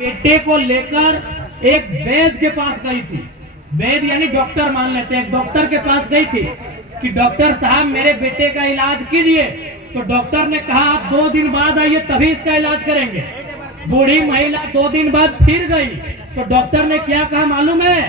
बेटे को लेकर एक वैद्य के पास गई थी। वैद्य यानी डॉक्टर मान लेते हैं। डॉक्टर के पास गई थी कि डॉक्टर साहब मेरे बेटे का इलाज कीजिए। तो डॉक्टर ने कहा आप 2 दिन बाद आइए तभी इसका इलाज करेंगे। बूढ़ी महिला 2 दिन बाद फिर गई तो डॉक्टर ने क्या कहा मालूम है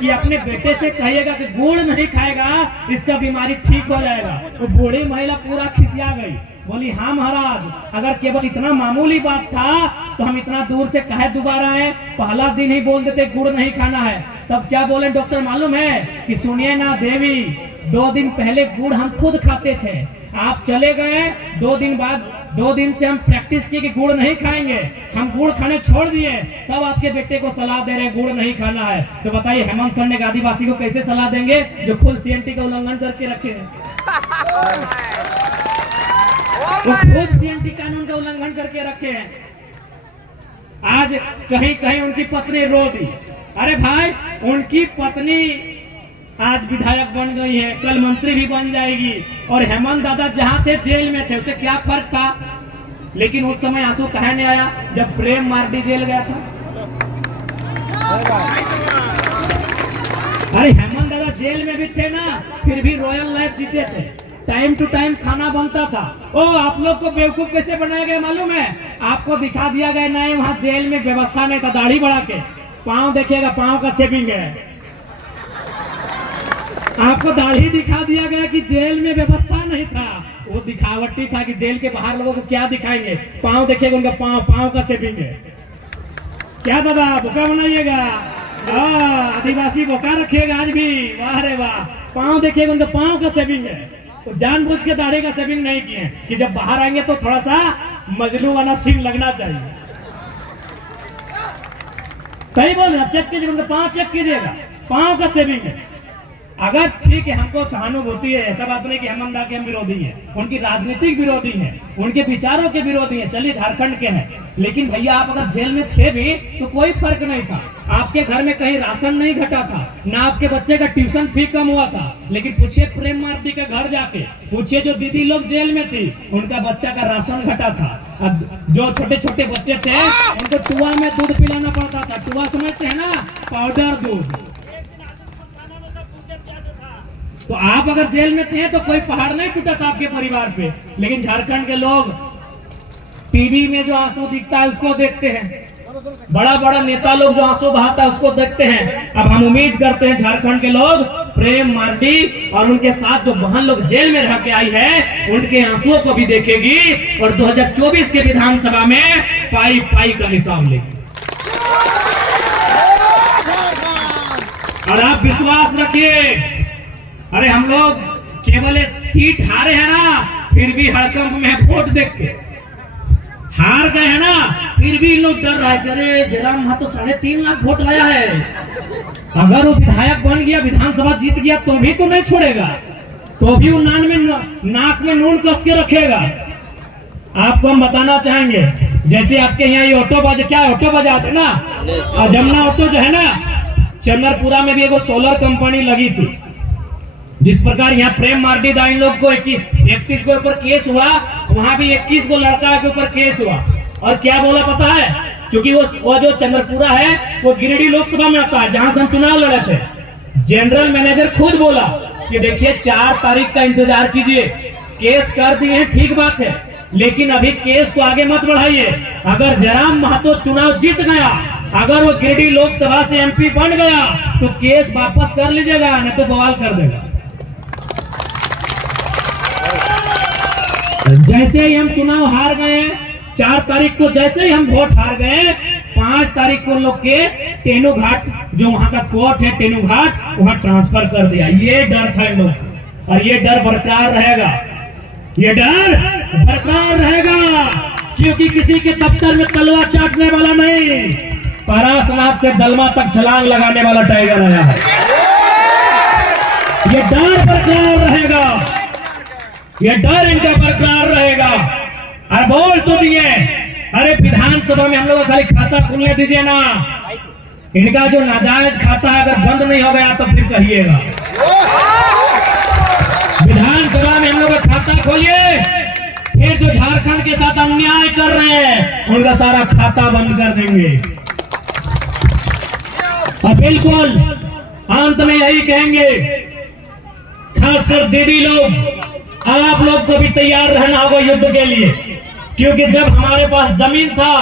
कि अपने बेटे से कहिएगा कि गुड़ नहीं खाएगा इसका बीमारी ठीक हो जाएगा। तो बूढ़ी महिला पूरा खिसिया गई, बोली हाँ महाराज, अगर केवल इतना मामूली बात था तो हम इतना दूर से कहे दोबारा आए, पहला दिन ही बोल देते गुड़ नहीं खाना है। तब क्या बोले डॉक्टर मालूम है कि सुनिए ना देवी, 2 दिन पहले गुड़ हम खुद खाते थे, आप चले गए 2 दिन बाद, 2 दिन से हम प्रैक्टिस की कि गुड़ नहीं खाएंगे, हम गुड़ खाने छोड़ दिए, तब आपके बेटे को सलाह दे रहे हैं गुड़ नहीं खाना है। तो बताइए हेमंत सरने आदिवासी को कैसे सलाह देंगे जो खुद सीएनटी का उल्लंघन करके रखे हैं। वो खुद सीएनटी कानून का उल्लंघन करके रखे हैं। आज कहीं कहीं उनकी पत्नी रो दी। अरे भाई, उनकी पत्नी आज विधायक बन गई है, कल मंत्री भी बन जाएगी, और हेमंत दादा जहां थे जेल में थे, उसे क्या फर्क था। लेकिन उस समय आंसू कहे नहीं आया जब प्रेम मार्डी जेल गया था। अरे हेमंत दादा जेल में भी थे ना, फिर भी रॉयल लाइफ जीते थे, टाइम टू टाइम खाना बनता था। ओ आप लोग को बेवकूफ कैसे बनाया गया मालूम है? आपको दिखा दिया गया नहीं, वहां जेल में व्यवस्था नहीं था, दाढ़ी बढ़ा के पाँव देखिएगा, पाँव का शेविंग है। आपको दाढ़ी दिखा दिया गया कि जेल में व्यवस्था नहीं था, वो दिखावटी था कि जेल के बाहर लोगों को क्या दिखाएंगे, पाँव देखिएगा उनका, पाँव का शेविंग है। क्या दादा बोका बनाइएगा? आदिवासी बोका रखिएगा आज भी, वाह रे वाह। पाँव देखिएगा उनका, पाँव का शेविंग है। तो जानबूझ के दाढ़ी का शेविंग नहीं किए कि जब बाहर आएंगे तो थोड़ा सा मजनू वाला सीन लगना चाहिए। सही बोल रहे, चेक कीजिएगा उनका पाँव, चेक कीजिएगा, पाँव का शेविंग है। अगर ठीक है हमको सहानुभूति है, ऐसा बात नहीं कि हेमंत दा के हम विरोधी हैं, उनकी राजनीतिक विरोधी हैं, उनके विचारों के विरोधी हैं, चलिए झारखंड के हैं, लेकिन भैया आप अगर जेल में थे भी तो कोई फर्क नहीं था। आपके घर में कहीं राशन नहीं घटा था, ना आपके बच्चे का ट्यूशन फी कम हुआ था। लेकिन पूछिए प्रेम मार्डी के घर जाके, पूछिए जो दीदी लोग जेल में थी उनका बच्चा का राशन घटा था। अब जो छोटे छोटे बच्चे थे उनको टुआ में दूध पिलाना पड़ता था। टुआ समझते हैं ना, पाउडर दूध। तो आप अगर जेल में थे तो कोई पहाड़ नहीं टूटा था आपके परिवार पे। लेकिन झारखंड के लोग टीवी में जो आंसू दिखता है उसको देखते हैं, बड़ा बड़ा नेता लोग जो आंसू बहाता है उसको देखते हैं। अब हम उम्मीद करते हैं झारखंड के लोग प्रेम मार्डी और उनके साथ जो बहन लोग जेल में रह के आई है उनके आंसुओं को भी देखेगी और 2024 के विधानसभा में पाई पाई का हिसाब लेगी। और आप विश्वास रखिए, अरे हम लोग केवल सीट हारे हैं ना, फिर भी हड़कंप में वोट देख के हार गए हैं ना, फिर भी लोग डर रहा है कि अरे जयराम महतो 3.5 लाख वोट लाया है, अगर वो विधायक बन गया, विधानसभा जीत गया तो भी तो नहीं छोड़ेगा, तो भी वो नाक में नून कस के रखेगा। आपको हम बताना चाहेंगे, जैसे आपके यहाँ ये ऑटो बाजा, क्या ऑटो बजाते ना, जमुना ऑटो जो है ना, चंद्रपुरा में भी एक सोलर कंपनी लगी थी। जिस प्रकार यहाँ प्रेम मार्डी दा इन लोग को 31 के ऊपर केस हुआ, वहां भी 21 को लड़का के ऊपर केस हुआ। और क्या बोला पता है? क्योंकि वो जो चंद्रपुरा है वो गिरिडीह लोकसभा में आता है जहां से हम चुनाव लड़े थे। जनरल मैनेजर खुद बोला कि देखिए 4 तारीख का इंतजार कीजिए, केस कर दिए हैं ठीक बात है, लेकिन अभी केस को आगे मत बढ़ाइए। अगर जयराम महतो चुनाव जीत गया, अगर वो गिरिडीह लोकसभा से एमपी बन गया तो केस वापस कर लीजिएगा, नहीं तो बवाल कर देगा। जैसे ही हम चुनाव हार गए, 4 तारीख को जैसे ही हम वोट हार गए, 5 तारीख को लोग केस तेनू घाट, जो वहां का कोर्ट है तेनू घाट, वहां ट्रांसफर कर दिया। ये डर था इन लोग, और ये डर बरकरार रहेगा, ये डर बरकरार रहेगा, क्योंकि किसी के दफ्तर में तलवार चाटने वाला नहीं, परासनाथ से दलमा तक छलांग लगाने वाला टाइगर आया है। ये डर बरकरार रहेगा, ये डर इनका बरकरार रहेगा। अरे बोल तो दिए, अरे विधानसभा में हम लोग खाली खाता खुलने दीजिए ना, इनका जो नाजायज खाता है अगर बंद नहीं हो गया तो फिर कहिएगा। विधानसभा में हम लोग खाता खोलिए, फिर जो झारखंड के साथ अन्याय कर रहे हैं उनका सारा खाता बंद कर देंगे। और बिल्कुल अंत में यही कहेंगे, खासकर दीदी लोग, आप लोग को भी तैयार रहना होगा युद्ध के लिए, क्योंकि जब हमारे पास जमीन था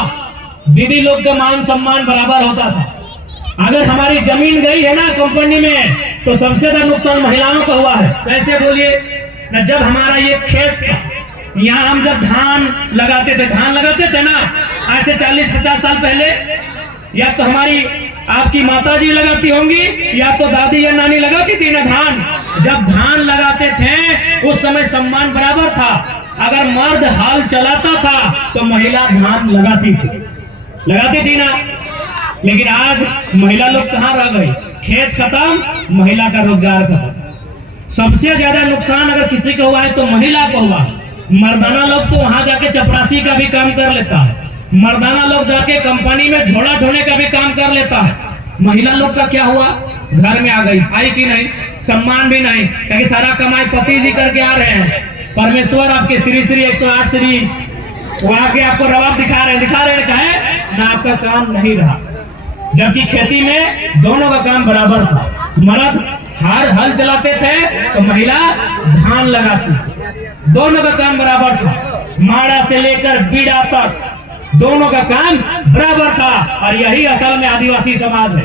दीदी लोग का मान सम्मान बराबर होता था। अगर हमारी जमीन गई है ना कंपनी में, तो सबसे ज्यादा नुकसान महिलाओं का हुआ है। कैसे बोलिए ना, जब हमारा ये खेत था, यहाँ हम जब धान लगाते थे ना, आज से 40-50 साल पहले, या तो हमारी आपकी माता जी लगाती होंगी या तो दादी या नानी लगाती थी ना धान। जब धान लगाते थे उस समय सम्मान बराबर था। अगर मर्द हाल चलाता था तो महिला धान लगाती थी ना। लेकिन आज महिला लोग कहाँ रह गई? खेत खत्म, महिला का रोजगार खत्म। सबसे ज्यादा नुकसान अगर किसी को हुआ है तो महिला को हुआ। मर्दाना लोग तो वहां जाके चपरासी का भी काम कर लेता है, मर्दाना लोग जाके कंपनी में झोला ढोने का भी काम कर लेता है। महिला लोग का क्या हुआ? घर में आ गई, आई कि नहीं, सम्मान भी नहीं, क्योंकि सारा कमाई पति जी करके आ रहे हैं। परमेश्वर आपके श्री श्री 108 श्री वो आके आपको रवाब दिखा रहे हैं ना, आपका काम नहीं रहा। जबकि खेती में दोनों का काम बराबर था। मर्द हल चलाते थे तो महिला धान लगाती, दोनों का काम बराबर था। माड़ा से लेकर बीड़ा तक दोनों का काम बराबर था। और यही असल में आदिवासी समाज है,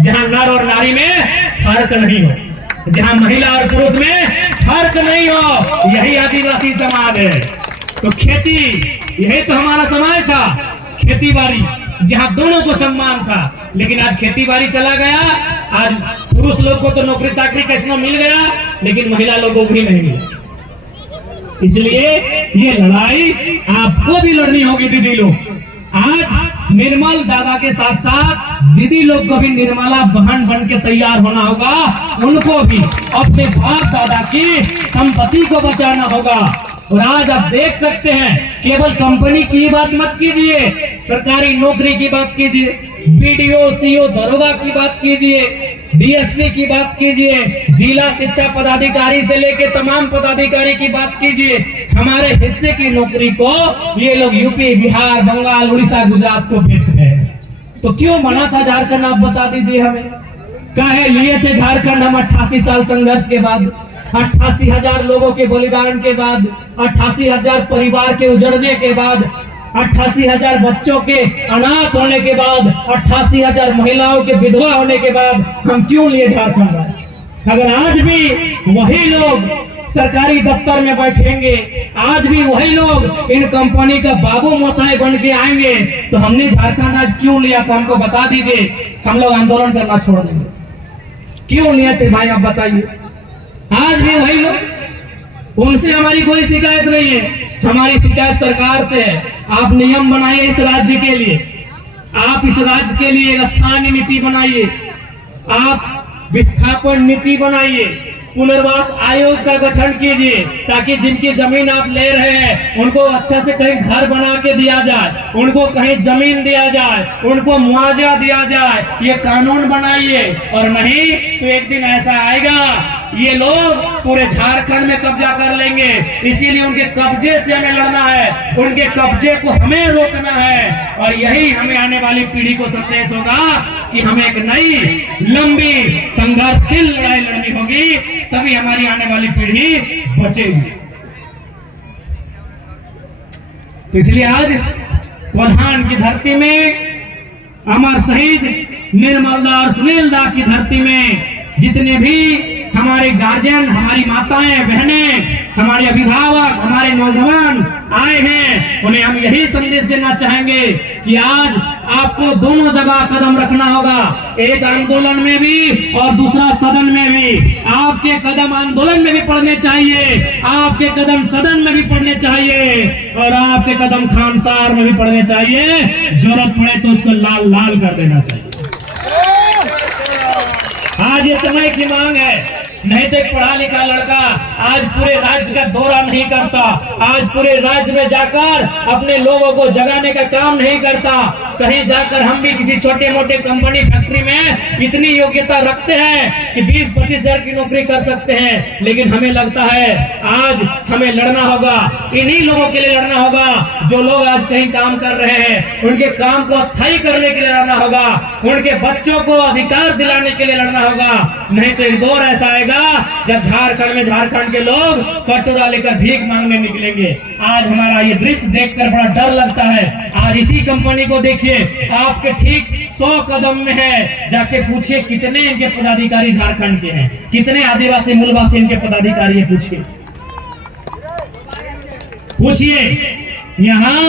जहां नर और नारी में फर्क नहीं हो, जहां महिला और पुरुष में फर्क नहीं हो, यही आदिवासी समाज है। तो खेती, यही तो हमारा समाज था, खेती बाड़ी, जहां दोनों को सम्मान था। लेकिन आज खेती बाड़ी चला गया, आज पुरुष लोग को तो नौकरी चाकरी कैसे मिल गया, लेकिन महिला लोगों को भी नहीं मिला। इसलिए ये लड़ाई आपको भी लड़नी होगी दीदी लोग। आज निर्मल दादा के साथ साथ दीदी लोग को भी निर्मला बहन बन के तैयार होना होगा। उनको भी अपने बाप दादा की संपत्ति को बचाना होगा। और आज आप देख सकते हैं, केवल कंपनी की बात मत कीजिए, सरकारी नौकरी की बात कीजिए, बीडीओ सीओ दरोगा की बात कीजिए, डीएसपी की बात कीजिए, जिला शिक्षा पदाधिकारी से लेकर तमाम पदाधिकारी की बात कीजिए। हमारे हिस्से की नौकरी को ये लोग यूपी, बिहार, बंगाल, उड़ीसा, गुजरात को बेच रहे हैं। तो क्यों मना था झारखंड? आप बता दीजिए हमें, काहे लिए थे झारखंड हम 88 साल संघर्ष के बाद, 88,000 लोगों के बलिदान के बाद, 88,000 परिवार के उजड़ने के बाद, 88,000 बच्चों के अनाथ होने के बाद, 88,000 महिलाओं के विधवा होने के बाद हम क्यों लिए झारखंड? अगर आज भी वही लोग सरकारी दफ्तर में बैठेंगे, आज भी वही लोग इन कंपनी का बाबू मोसाई बन के आएंगे, तो हमने झारखंड आज क्यों लिया था? हमको बता दीजिए। हम लोग आंदोलन करना छोड़ देंगे, क्यों लिए थे भाई? आप बताइए। आज भी वही लोग, उनसे हमारी कोई शिकायत नहीं है, हमारी शिकायत सरकार से है। आप नियम बनाइए इस राज्य के लिए, आप इस राज्य के लिए एक स्थानीय नीति बनाइए, आप विस्थापन नीति बनाइए, पुनर्वास आयोग का गठन कीजिए, ताकि जिनकी जमीन आप ले रहे हैं उनको अच्छा से कहीं घर बना के दिया जाए, उनको कहीं जमीन दिया जाए, उनको मुआवजा दिया जाए। ये कानून बनाइए। और नहीं तो एक दिन ऐसा आएगा, ये लोग पूरे झारखंड में कब्जा कर लेंगे। इसीलिए उनके कब्जे से हमें लड़ना है, उनके कब्जे को हमें रोकना है। और यही हमें आने वाली पीढ़ी को संदेश होगा कि हमें एक नई लंबी संघर्षशील लड़ाई लड़नी होगी, तभी हमारी आने वाली पीढ़ी बचेगी। तो इसलिए आज प्रधान की धरती में, अमर शहीद निर्मल दा और सुनील दा की धरती में जितने भी हमारे गार्जियन, हमारी माताएं बहनें, हमारे अभिभावक, हमारे नौजवान आए हैं, उन्हें हम यही संदेश देना चाहेंगे कि आज आपको दोनों जगह कदम रखना होगा, एक आंदोलन में भी और दूसरा सदन में भी। आपके कदम आंदोलन में भी पड़ने चाहिए, आपके कदम सदन में भी पड़ने चाहिए, और आपके कदम खानसार में भी पड़ने चाहिए। जरूरत पड़े तो उसको लाल लाल कर देना चाहिए। आज ये समय की मांग है। नहीं तो एक पढ़ा लिखा लड़का आज पूरे राज्य का दौरा नहीं करता, आज पूरे राज्य में जाकर अपने लोगों को जगाने का काम नहीं करता। कहीं जाकर हम भी किसी छोटे मोटे कंपनी फैक्ट्री में इतनी योग्यता रखते हैं कि 20-25 हजार की नौकरी कर सकते हैं, लेकिन हमें लगता है आज हमें लड़ना होगा, इन्हीं लोगों के लिए लड़ना होगा जो लोग आज कहीं काम कर रहे हैं। उनके काम को अस्थायी करने के लिए लड़ना होगा, उनके बच्चों को अधिकार दिलाने के लिए लड़ना होगा। नहीं तो एक दौर ऐसा आएगा जब झारखंड के लोग कटोरा लेकर भीख मांगने निकलेंगे। आज हमारा ये दृश्य देखकर बड़ा डर लगता है। आज इसी कंपनी को देखिए, आपके ठीक 100 कदम में है, जाके पूछिए कितने इनके पदाधिकारी झारखंड के हैं, कितने आदिवासी मूलवासी इनके पदाधिकारी है, पूछिए। यहाँ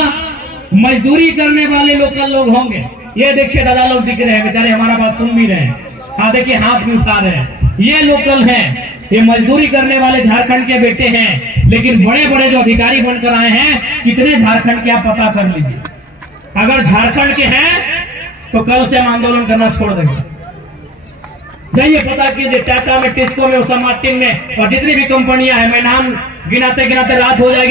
मजदूरी करने वाले लोकल लोग होंगे, ये देखिए दादा लोग दिख रहे हैं, बेचारे हमारा बात सुन भी रहे हैं। हाँ देखिए हाथ भी उठा रहे हैं, ये लोकल हैं, ये मजदूरी करने वाले झारखंड के बेटे हैं। लेकिन बड़े बड़े जो अधिकारी बनकर आए हैं, कितने झारखंड के आप पता कर लीजिए। अगर झारखंड के हैं तो कल से हम आंदोलन करना छोड़ देंगे। जाइए पता कीजिए, टाटा में, टिस्को में, उषा मार्टिन में और जितनी भी कंपनियां हैं, मैं नाम गिनाते गिनाते रात हो जाएगी,